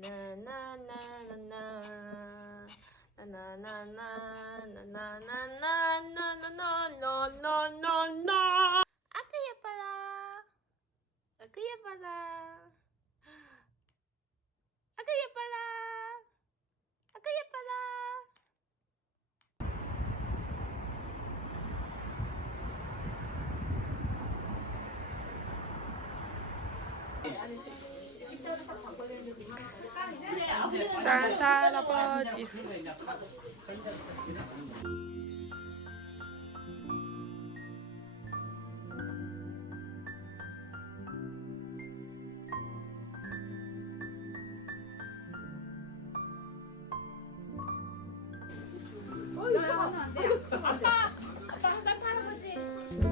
나나나나나 나나나나나나나나나나나나나 아그 예뻐라 아그 예뻐라 아그 예뻐라 아그 예뻐라 아니, 산타 할아버지.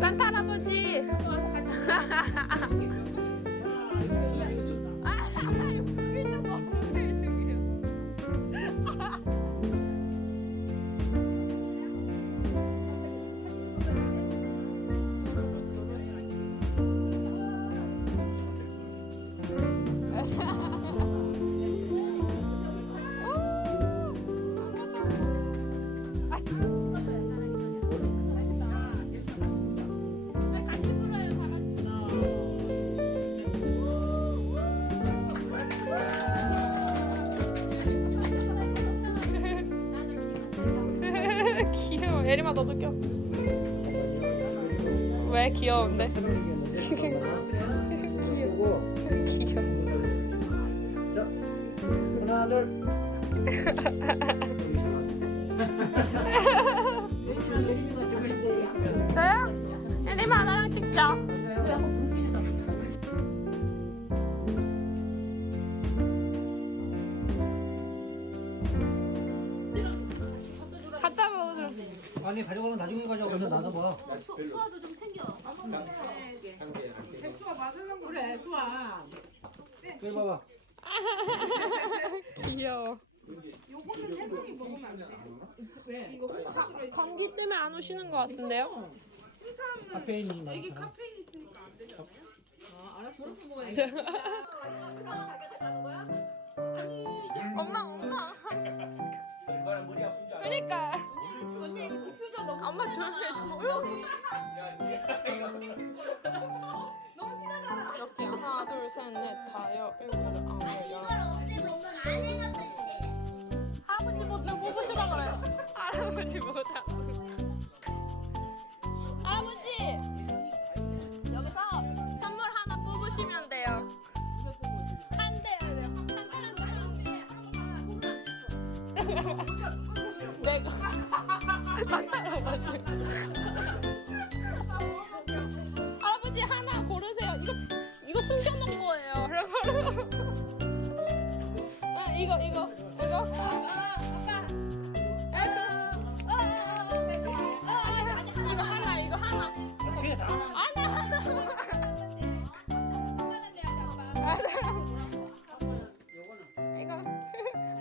산타 할아버지. 귀여워. 예림아 너도 껴. 왜 귀여운데? 귀여워. 귀여워. 하나 둘. 아니 가져가면 나중에 가져가 그래서 나도 봐. 수화도 좀 챙겨. 그래 수아 여기 봐봐. 귀여워. 요거는 혜성이 먹으면 안 돼. 왜? 이거 홍차. 감기 때문에 안 오시는 것 같은데요? 홍차는 카페인이 많아. 이게 카페인 있으니까 안 되잖아요. 아 알았어. 엄마 엄마. 알아. 그러니까 언니 이거 디퓨저 너무 엄마 조용해 조용히. 너무 티나잖아. 이렇게 하나 둘셋넷 다여 일곱 여덟 아홉 열. 없애고 이건 안 해놨었는데. 할아버지 모자 뽑으시라 그래. 할아버지 모자. 산타 할아버지. 하나 고르세요. 이거 이거 숨겨놓은 거예요. 아 이거 이거 이거.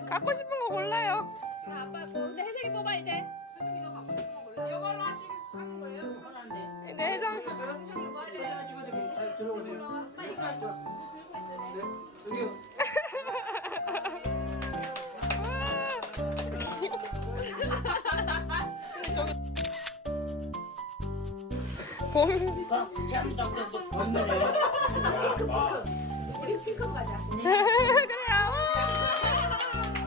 갖고 싶은 거 골라요 아빠 거 근데 혜성이 뽑아 이제. 이걸로 하시 하는 거예요? 아, 들어오세요. 네, 여기요. 근데 저기. 봄 그래요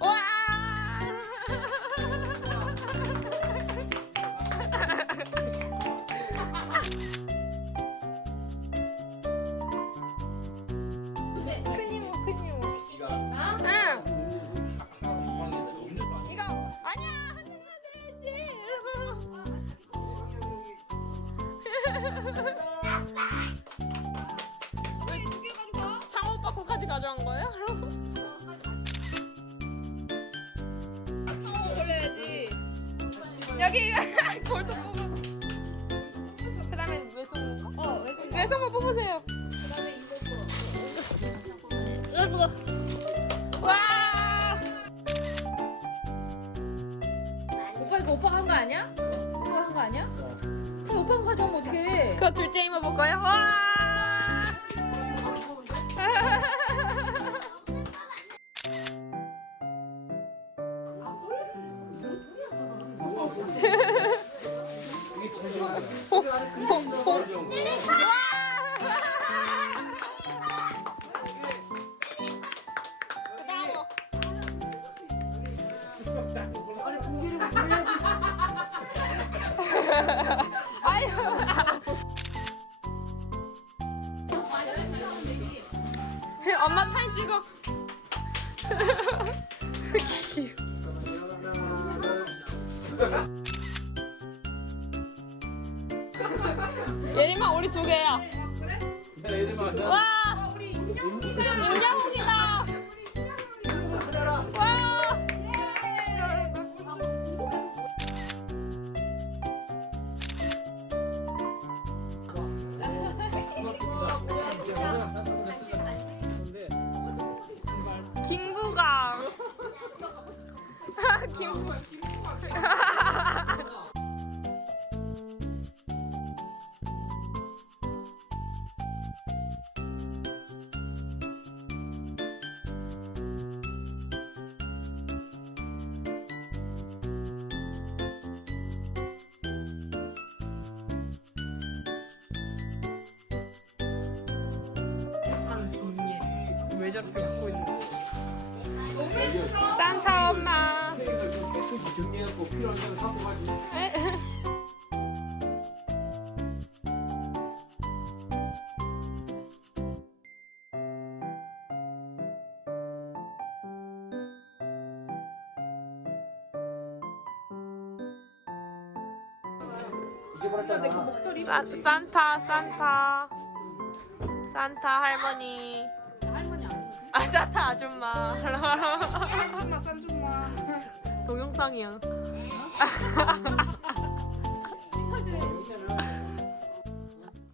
와 큰 이모 큰 이모 응 이거 아니야 한 입만 들어야지 왜 창호 오빠 거까지 가져간 거예요? 여기 벌써 뽑아 그 다음에 외숙모 거? 어 외숙모 외숙모 뽑으세요 아이고 와 오빠 이거 오빠 한 거 아니야? 오빠 한 거 아니야? 그럼 오빠가 가져오면 어떡해? 그거 둘째 이모 볼 거예 엄마 사진 찍어. 예림아 우리 두 개야. 네, 네. 와. 김부강. 김부. 왜 저렇게 갖고 있는 거야? 산타 엄마. 필요한 가지. 산, 산타 산타 산타 할머니 아 산타 아줌마. 싼 싼좀마 동영상이야.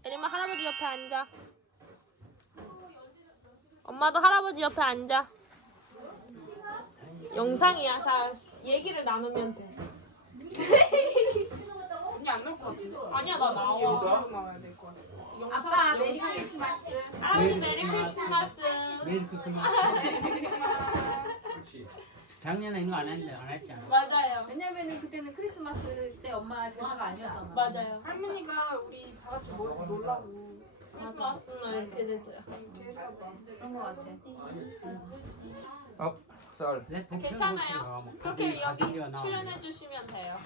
예림아 할아버지 옆에 앉아. 엄마도 할아버지 옆에 앉아. 영상이야. 자 얘기를 나누면 돼. 이게 안 나올 것 같은데? 아니야 나 나와. 나와야 아 아빠 메리 크리스마스 할아버지 메리 크리스마스 메리 크리스마스. 작년에 이거 안 했는데 안 했잖아. 맞아요 왜냐면은 그때는 크리스마스 때 엄마 제사가 아니었잖아. 맞아요 할머니가 우리 다 같이 모여서 놀라고 크리스마스는 이렇게 됐어요 그런 거 같아. 아, 쌀. 괜찮아요. 그렇게 여기 출연해 주시면 돼요.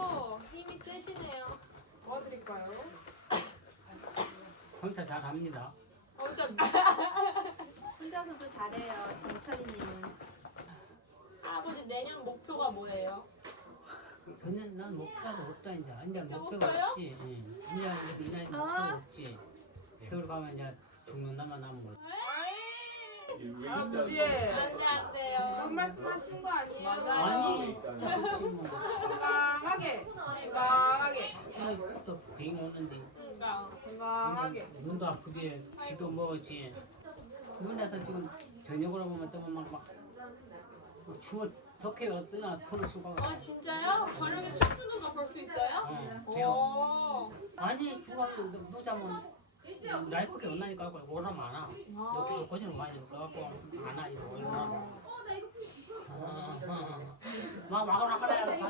오, 힘이 세시네요. 도와드릴까요? 혼자 잘합니다. 완전 혼자서도 잘해요. 정철이님은. 할아버지 내년 목표가 뭐예요? 저는 난 목표가 없다 이제. 이제 저 목표가 목표요? 없지. 응. 이제 이제 이 나이 목표가 없지. 세월 가면 이제 죽는다만 남은 거지. 아버지 안돼 안 돼요. 그런 말씀 하신 거 아니에요? 아니. 건강하게 건강하게 또 병이 오는데 그러니까 건강하게 눈도 아프게 귀도 먹었지. 눈에서 지금 저녁으로 보면 또 막, 막 추워 덕해 어떠나 풀 수가. 아 진짜요? 저녁에 춤추는 거 볼 수 있어요? 응, 지금 오. 아니 주간에 누자면 날밖에 없나니까 오라 많아. 여기 거기는 많이 가고 많아 이거 얼마나. 막 막으라 그래.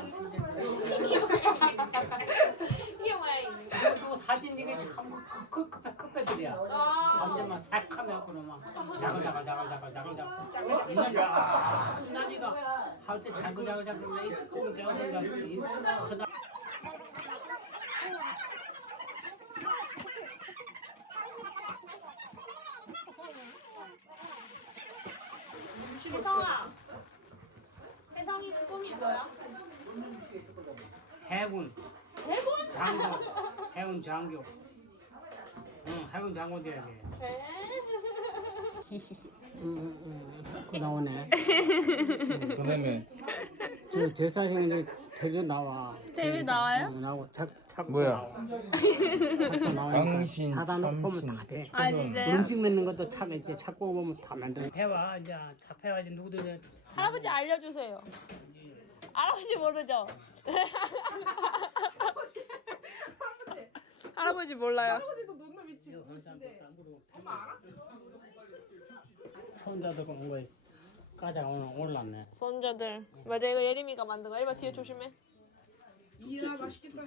이게 뭐야 이게? 그리고 사진 이게 참 급, 급, 급해들이야. 아. 남자만 새카매갖고 막 자글자글 자글자글 자글자글 이놈아 나비가 할때 자글자글 자글 왜 꿈을 깨어든가 그 혜성아. 혜성이는 꿈이 뭐야? 해군 해군? 장교 해군 장교 응 해군 장교 돼야 돼. 네. 응응응 그 나오네. 그다음에 저 제사생 이제 텔레 나와. 텔레 나와요? 응, 나오고 자, 자꾸 뭐야? 나와. 당신, 닫아놓고 보면 참신. 다 돼. 아니세요? 음식 먹는 것도 참 이제 찾고 보면 다 만들어. 해와 이제 잡혀야지 누구들 할아버지 알려주세요. 할아버지 모르죠? 할아버지 할아버지 몰라요. 할아버지도 논놈 위치 모르신데 엄마 알아? 손자들 온 거에 까자 오늘 올랐네. 손자들. 맞아 이거 예림이가 만든 거. 예림아 뒤에 조심해. 이야 맛있겠다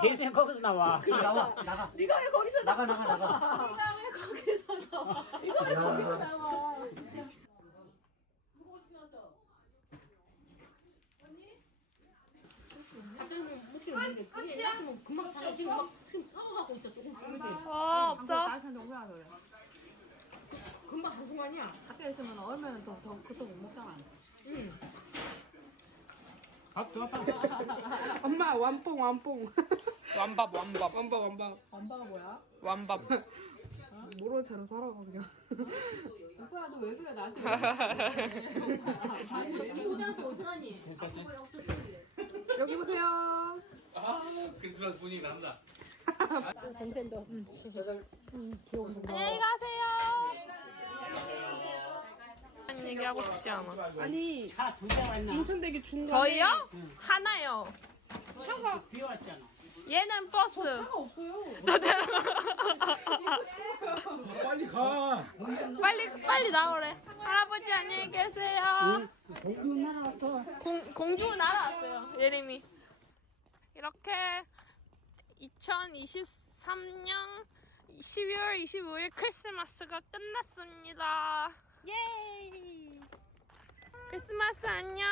계속 거기서 나와. 나와, 나가. 네가 왜 거기서 나가? 나가, 나가, 나가. 갑자기 목소리 없는데 그게 나면 금방 다 지금 막 지금 썩어가고 있어 조금 어 없어. 나한테 오해하 그래. 금방 한 순간이야 밖에 있으면 얼마나 더, 더 그것도 못 먹잖아. 밥더 왔다. 엄마 완뽕 완뽕. 완밥 완밥 완밥 완밥. 완밥가 뭐야? 완밥. 모르는 채로 살아가 그냥. 오빠야 너 왜 그래 나한테? 우리한테 어떡하니 여기 보세요. 아 크리스마스 분위기 난다. 안녕히 가세요. 얘기하고 싶지 않아. 아니 차두대 왔나? 인천대교 중간에 저희요? 하나요. 차가 뒤에 왔잖아. 얘는 버스. 차가 없어요. 너처럼 빨리 가. 빨리 빨리 나오래. 할아버지 안녕히 계세요. 공 공주 날아왔어요. 예림이. 이렇게 2023년 12월 25일 크리스마스가 끝났습니다. 예! 크리스마스 안녕.